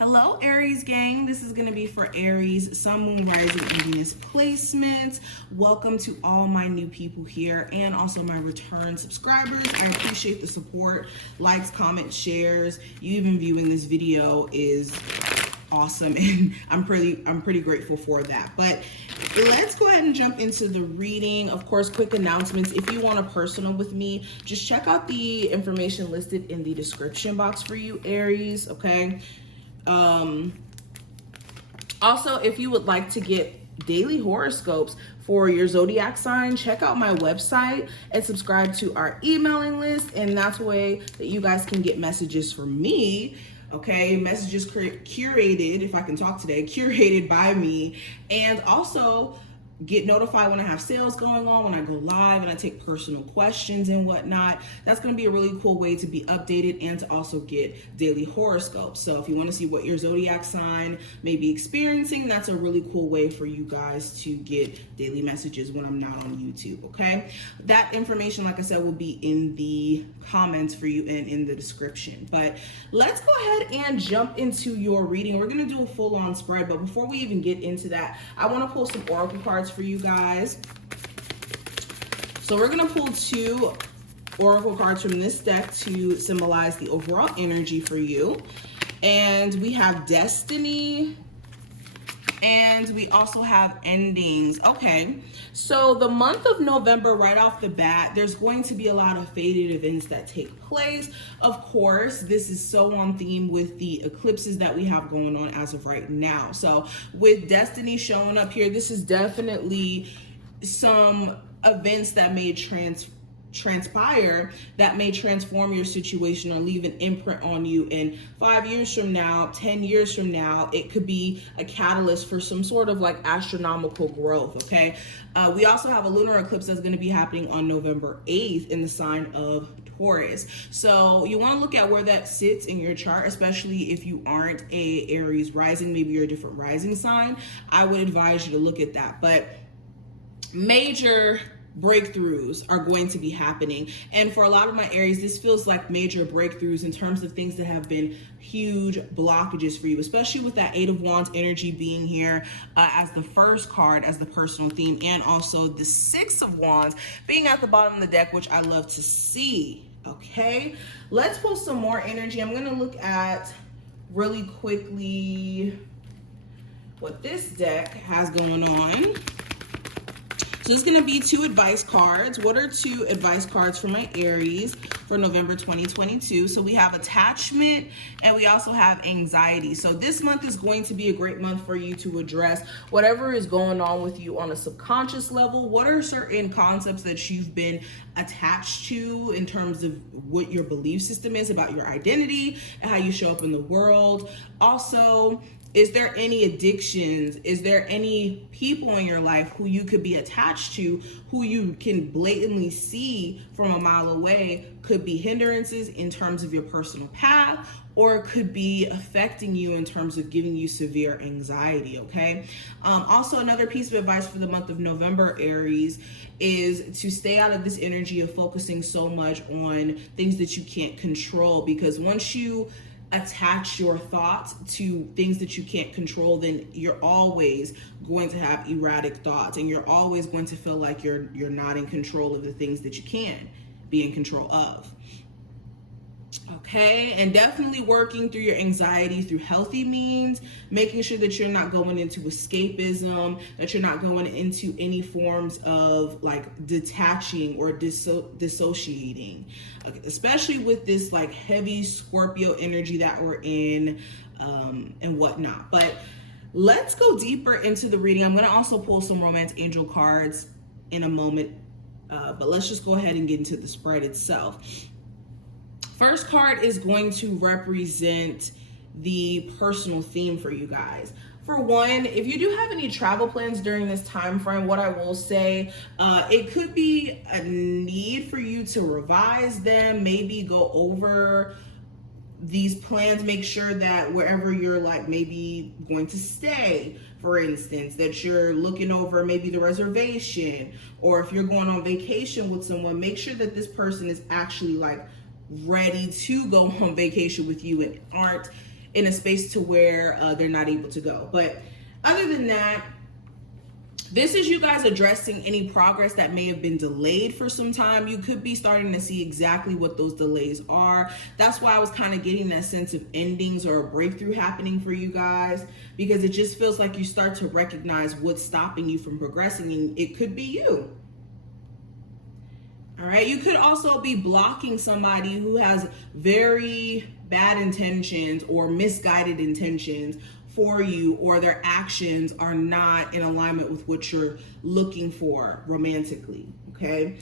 Hello, Aries gang. This is going to be for Aries, Sun, Moon, Rising, and Venus placements. Welcome to all my new people here and also my return subscribers. I appreciate the support, likes, comments, shares. You even viewing this video is awesome, and I'm pretty grateful for that. But let's go ahead and jump into the reading. Of course, quick announcements. If you want a personal with me, just check out the information listed in the description box for you, Aries, okay? Also, if you would like to get daily horoscopes for your zodiac sign, check out my website and subscribe to our emailing list, and that's a way that you guys can get messages from me. Okay, messages curated, if I can talk today, curated by me, and also get notified when I have sales going on, when I go live and I take personal questions and whatnot. That's going to be a really cool way to be updated and to also get daily horoscopes. So if you want to see what your zodiac sign may be experiencing, that's a really cool way for you guys to get daily messages when I'm not on YouTube, okay? That information, like I said, will be in the comments for you and in the description. But let's go ahead and jump into your reading. We're going to do a full-on spread, but before we even get into that, I want to pull some oracle cards for you guys. So we're going to pull two oracle cards from this deck to symbolize the overall energy for you. And we have destiny, and we also have endings. Okay, so the month of November, right off the bat, there's going to be a lot of fated events that take place. Of course, this is so on theme with the eclipses that we have going on as of right now. So with destiny showing up here, this is definitely some events that may transpire that may transform your situation or leave an imprint on you. And 5 years from now, 10 years from now, it could be a catalyst for some sort of like astronomical growth. Okay, we also have a lunar eclipse that's going to be happening on November 8th in the sign of Taurus. So you want to look at where that sits in your chart, especially if you aren't a Aries rising, maybe you're a different rising sign. I would advise you to look at that. But major breakthroughs are going to be happening, and for a lot of my Aries, this feels like major breakthroughs in terms of things that have been huge blockages for you, especially with that 8 of Wands energy being here as the first card, as the personal theme, and also the 6 of Wands being at the bottom of the deck, which I love to see. Okay, let's pull some more energy. I'm going to look at really quickly what this deck has going on. So it's going to be 2 advice cards. What are 2 advice cards for my Aries for November 2022? So we have attachment and we also have anxiety. So this month is going to be a great month for you to address whatever is going on with you on a subconscious level. What are certain concepts that you've been attached to in terms of what your belief system is about your identity and how you show up in the world? Also, is there any addictions? Is there any people in your life who you could be attached to, who you can blatantly see from a mile away could be hindrances in terms of your personal path, or could be affecting you in terms of giving you severe anxiety, okay? Also, another piece of advice for the month of November, Aries, is to stay out of this energy of focusing so much on things that you can't control, because once you attach your thoughts to things that you can't control, then you're always going to have erratic thoughts, and you're always going to feel like you're not in control of the things that you can be in control of. Okay, and definitely working through your anxiety through healthy means, making sure that you're not going into escapism, that you're not going into any forms of like detaching or dissociating, okay, especially with this like heavy Scorpio energy that we're in and whatnot. But let's go deeper into the reading. I'm going to also pull some romance angel cards in a moment, but let's just go ahead and get into the spread itself. First card is going to represent the personal theme for you guys. For one, if you do have any travel plans during this time frame, what I will say, it could be a need for you to revise them, maybe go over these plans, make sure that wherever you're like maybe going to stay, for instance, that you're looking over maybe the reservation, or if you're going on vacation with someone, make sure that this person is actually like ready to go on vacation with you and aren't in a space to where they're not able to go. But other than that, this is you guys addressing any progress that may have been delayed for some time. You could be starting to see exactly what those delays are. That's why I was kind of getting that sense of endings or a breakthrough happening for you guys, because it just feels like you start to recognize what's stopping you from progressing, and it could be you. All right, you could also be blocking somebody who has very bad intentions or misguided intentions for you, or their actions are not in alignment with what you're looking for romantically. Okay,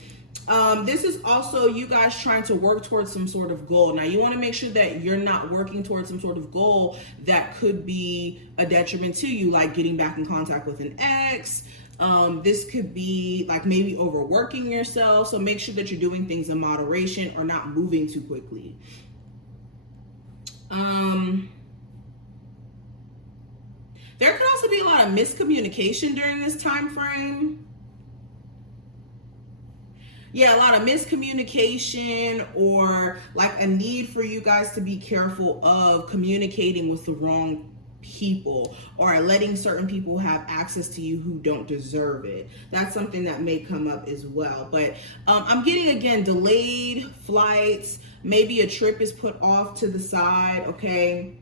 this is also you guys trying to work towards some sort of goal. Now you want to make sure that you're not working towards some sort of goal that could be a detriment to you, like getting back in contact with an ex. This could be like maybe overworking yourself. So make sure that you're doing things in moderation or not moving too quickly. There could also be a lot of miscommunication during this time frame. Yeah, a lot of miscommunication, or like a need for you guys to be careful of communicating with the wrong people, or letting certain people have access to you who don't deserve it. That's something that may come up as well. But I'm getting, again, delayed flights. Maybe a trip is put off to the side, okay?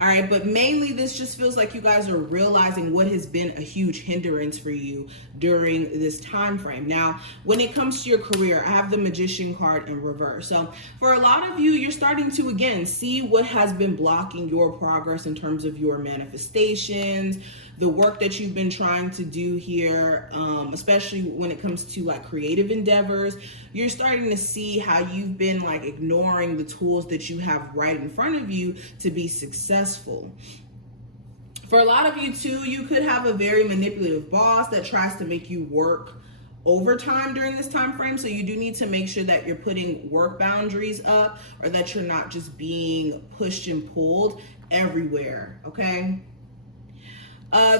All right, but mainly this just feels like you guys are realizing what has been a huge hindrance for you during this time frame. Now, when it comes to your career, I have the Magician card in reverse. So for a lot of you, you're starting to, again, see what has been blocking your progress in terms of your manifestations, the work that you've been trying to do here, especially when it comes to like creative endeavors. You're starting to see how you've been like ignoring the tools that you have right in front of you to be successful. For a lot of you too, you could have a very manipulative boss that tries to make you work overtime during this time frame. So you do need to make sure that you're putting work boundaries up, or that you're not just being pushed and pulled everywhere, okay?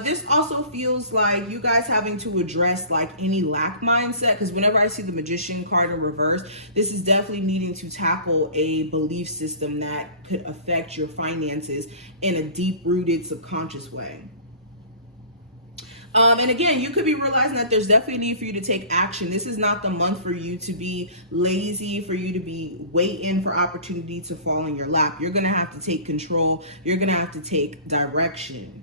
This also feels like you guys having to address like any lack mindset, because whenever I see the Magician card in reverse, this is definitely needing to tackle a belief system that could affect your finances in a deep-rooted subconscious way. And again, you could be realizing that there's definitely a need for you to take action. This is not the month for you to be lazy, for you to be waiting for opportunity to fall in your lap. You're going to have to take control. You're going to have to take direction.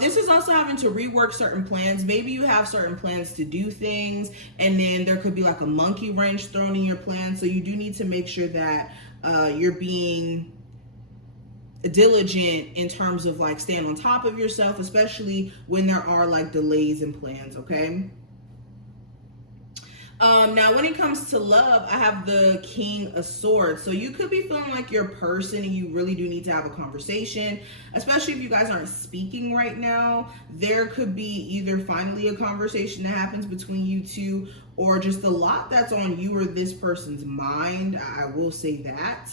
This is also having to rework certain plans. Maybe you have certain plans to do things, and then there could be like a monkey wrench thrown in your plan. So you do need to make sure that you're being diligent in terms of like staying on top of yourself, especially when there are like delays in plans, okay? Now, when it comes to love, I have the King of Swords. So you could be feeling like your person, and you really do need to have a conversation, especially if you guys aren't speaking right now. There could be either finally a conversation that happens between you two, or just a lot that's on you or this person's mind. I will say that.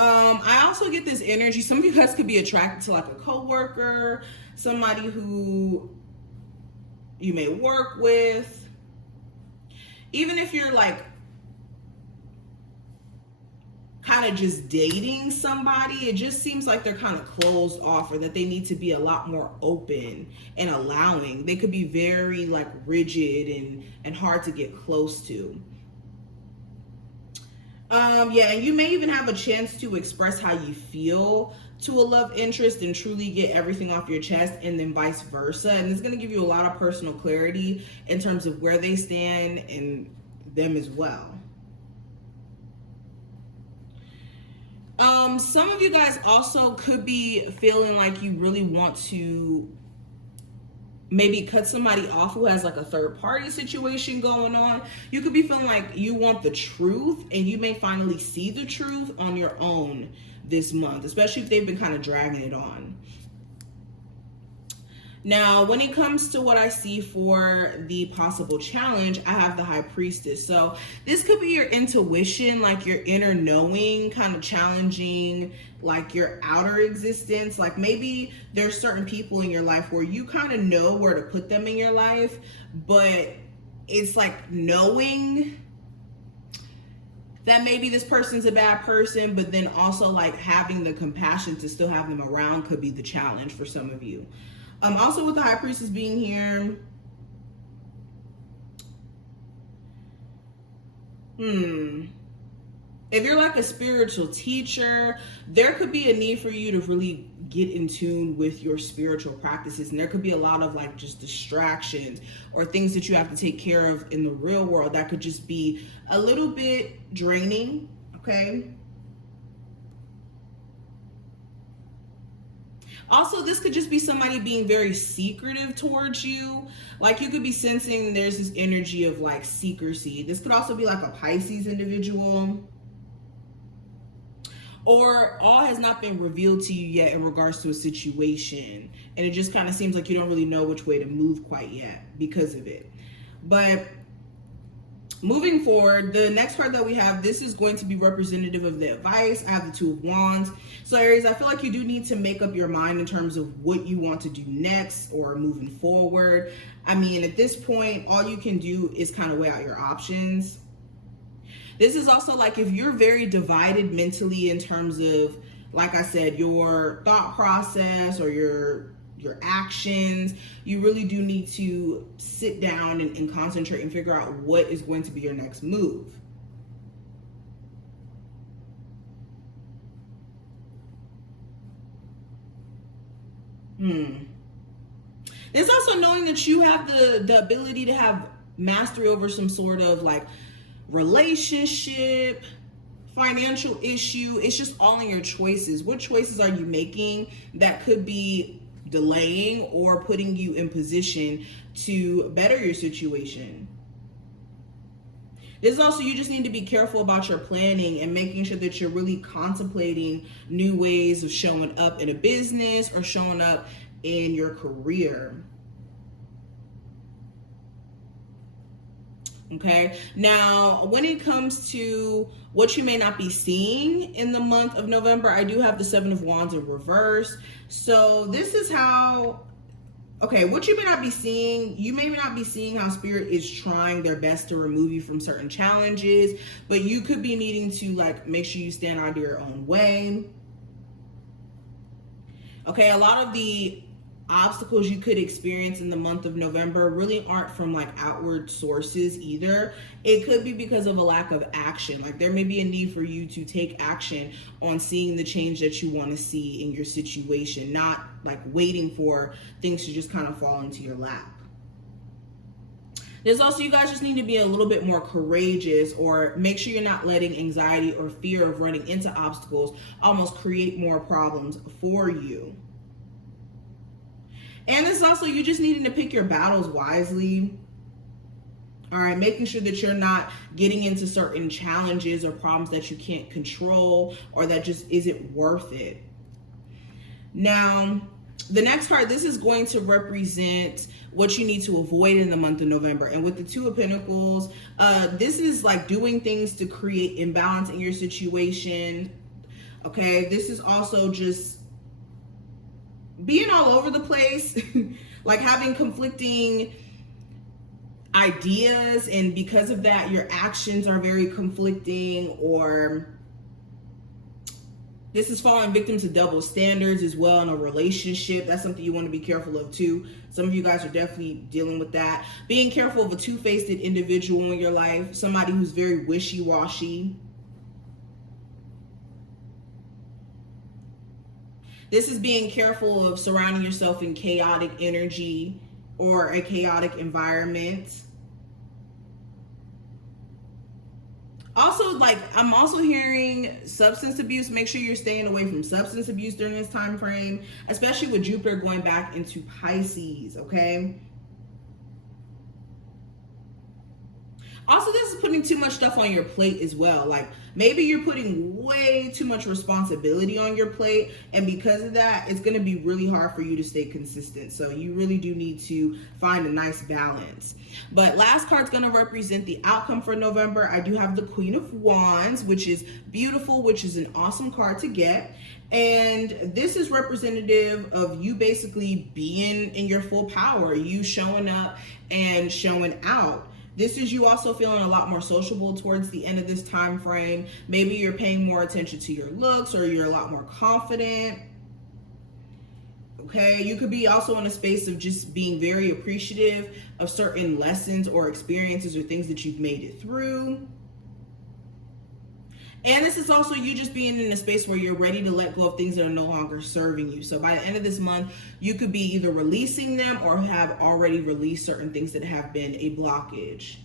I also get this energy. Some of you guys could be attracted to like a coworker, somebody who you may work with. Even if you're like kind of just dating somebody, it just seems like they're kind of closed off, or that they need to be a lot more open and allowing. They could be very like rigid and hard to get close to. Yeah, and you may even have a chance to express how you feel to a love interest and truly get everything off your chest, and then vice versa. And it's going to give you a lot of personal clarity in terms of where they stand and them as well. Some of you guys also could be feeling like you really want to maybe cut somebody off who has like a third party situation going on. You could be feeling like you want the truth, and you may finally see the truth on your own this month, especially if they've been kind of dragging it on. Now, when it comes to what I see for the possible challenge, I have the High Priestess. So this could be your intuition, like your inner knowing, kind of challenging like your outer existence. Like maybe there's certain people in your life where you kind of know where to put them in your life, but it's like knowing that maybe this person's a bad person, but then also like having the compassion to still have them around could be the challenge for some of you. Also with the High Priestess being here, if you're like a spiritual teacher, there could be a need for you to really get in tune with your spiritual practices. And there could be a lot of like just distractions or things that you have to take care of in the real world that could just be a little bit draining, okay? Also, this could just be somebody being very secretive towards you. Like you could be sensing there's this energy of like secrecy. This could also be like a Pisces individual. Or all has not been revealed to you yet in regards to a situation. And it just kind of seems like you don't really know which way to move quite yet because of it. But moving forward, the next card that we have, this is going to be representative of the advice. I have the Two of Wands. So Aries, I feel like you do need to make up your mind in terms of what you want to do next or moving forward. I mean, at this point, all you can do is kind of weigh out your options. This is also like if you're very divided mentally in terms of, like I said, your thought process or your actions, you really do need to sit down and concentrate and figure out what is going to be your next move. There's also knowing that you have the ability to have mastery over some sort of like relationship, financial issue. It's just all in your choices. What choices are you making that could be delaying or putting you in position to better your situation? There's also, you just need to be careful about your planning and making sure that you're really contemplating new ways of showing up in a business or showing up in your career. Okay, now when it comes to what you may not be seeing in the month of November, I do have the Seven of Wands in reverse. So this is how, okay, what you may not be seeing, you may not be seeing how Spirit is trying their best to remove you from certain challenges, but you could be needing to like make sure you stand out of your own way. Okay, a lot of the obstacles you could experience in the month of November really aren't from like outward sources either. It could be because of a lack of action. Like there may be a need for you to take action on seeing the change that you want to see in your situation, not like waiting for things to just kind of fall into your lap. There's also, you guys just need to be a little bit more courageous, or make sure you're not letting anxiety or fear of running into obstacles almost create more problems for you. And it's also you just needing to pick your battles wisely. All right, making sure that you're not getting into certain challenges or problems that you can't control or that just isn't worth it. Now, the next card, this is going to represent what you need to avoid in the month of November. And with the Two of Pentacles, this is like doing things to create imbalance in your situation. Okay, this is also just being all over the place, like having conflicting ideas, and because of that your actions are very conflicting, or this is falling victim to double standards as well in a relationship. That's something you want to be careful of too. Some of you guys are definitely dealing with that. Being careful of a two-faced individual in your life, somebody who's very wishy-washy. This is being careful of surrounding yourself in chaotic energy or a chaotic environment. Also, like, I'm also hearing substance abuse. Make sure you're staying away from substance abuse during this time frame, especially with Jupiter going back into Pisces, okay? Also, this is putting too much stuff on your plate as well. Like maybe you're putting way too much responsibility on your plate, and because of that, it's going to be really hard for you to stay consistent. So you really do need to find a nice balance. But last card's going to represent the outcome for November. I do have the Queen of Wands, which is beautiful, which is an awesome card to get. And this is representative of you basically being in your full power, you showing up and showing out. This is you also feeling a lot more sociable towards the end of this time frame. Maybe you're paying more attention to your looks, or you're a lot more confident. Okay, you could be also in a space of just being very appreciative of certain lessons or experiences or things that you've made it through. And this is also you just being in a space where you're ready to let go of things that are no longer serving you. So by the end of this month, you could be either releasing them or have already released certain things that have been a blockage.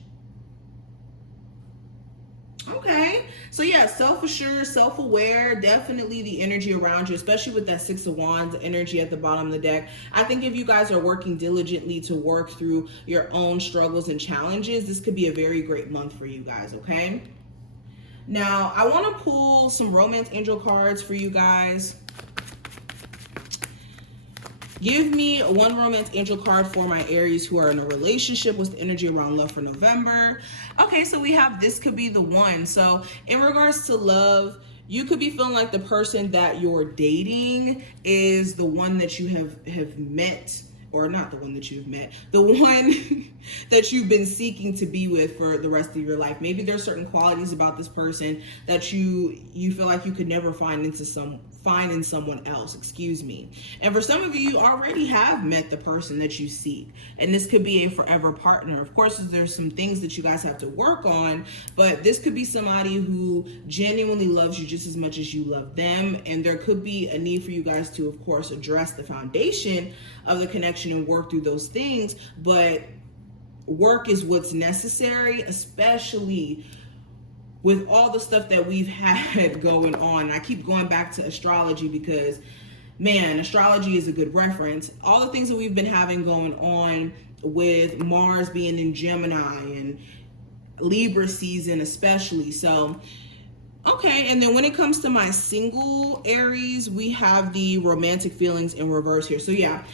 Okay, so yeah, self-assured, self-aware, definitely the energy around you, especially with that Six of Wands energy at the bottom of the deck. I think if you guys are working diligently to work through your own struggles and challenges, this could be a very great month for you guys, okay? Now, I want to pull some romance angel cards for you guys. Give me one romance angel card for my Aries who are in a relationship. What's the energy around love for November? Okay, so we have this could be the one. So in regards to love, you could be feeling like the person that you're dating is the one that you have met, or not the one that you've met, the one that you've been seeking to be with for the rest of your life. Maybe there's certain qualities about this person that you feel like you could never find in someone else, excuse me. And for some of you, you already have met the person that you seek, and this could be a forever partner. Of course, there's some things that you guys have to work on, but this could be somebody who genuinely loves you just as much as you love them, and there could be a need for you guys to, of course, address the foundation of the connection and work through those things. But work is what's necessary, especially with all the stuff that we've had going on. I keep going back to astrology because, man, astrology is a good reference. All the things that we've been having going on with Mars being in Gemini and Libra season especially. So, okay, and then when it comes to my single Aries, we have the romantic feelings in reverse here. So yeah,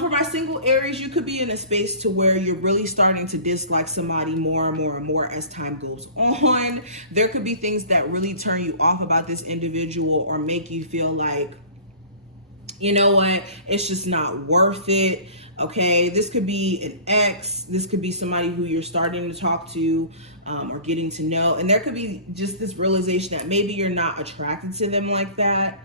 for my single Aries, you could be in a space to where you're really starting to dislike somebody more and more and more as time goes on. There could be things that really turn you off about this individual or make you feel like, you know what, it's just not worth it. Okay, this could be an ex. This could be somebody who you're starting to talk to or getting to know. And there could be just this realization that maybe you're not attracted to them like that.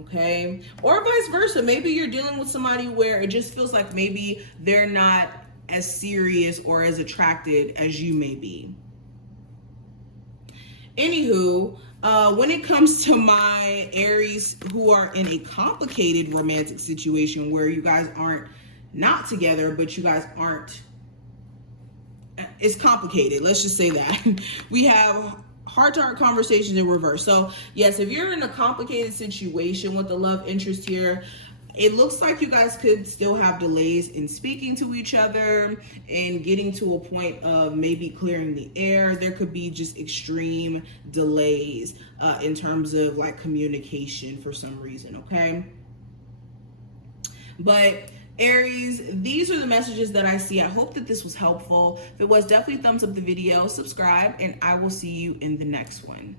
Okay, or vice versa. Maybe you're dealing with somebody where it just feels like maybe they're not as serious or as attracted as you may be. Anywho, when it comes to my Aries who are in a complicated romantic situation where you guys aren't not together, but you guys aren't, it's complicated. Let's just say that. We have heart-to-heart conversations in reverse. So yes, if you're in a complicated situation with the love interest here, it looks like you guys could still have delays in speaking to each other and getting to a point of maybe clearing the air. There could be just extreme delays in terms of like communication for some reason, okay? But Aries, these are the messages that I see. I hope that this was helpful. If it was, definitely thumbs up the video, subscribe, and I will see you in the next one.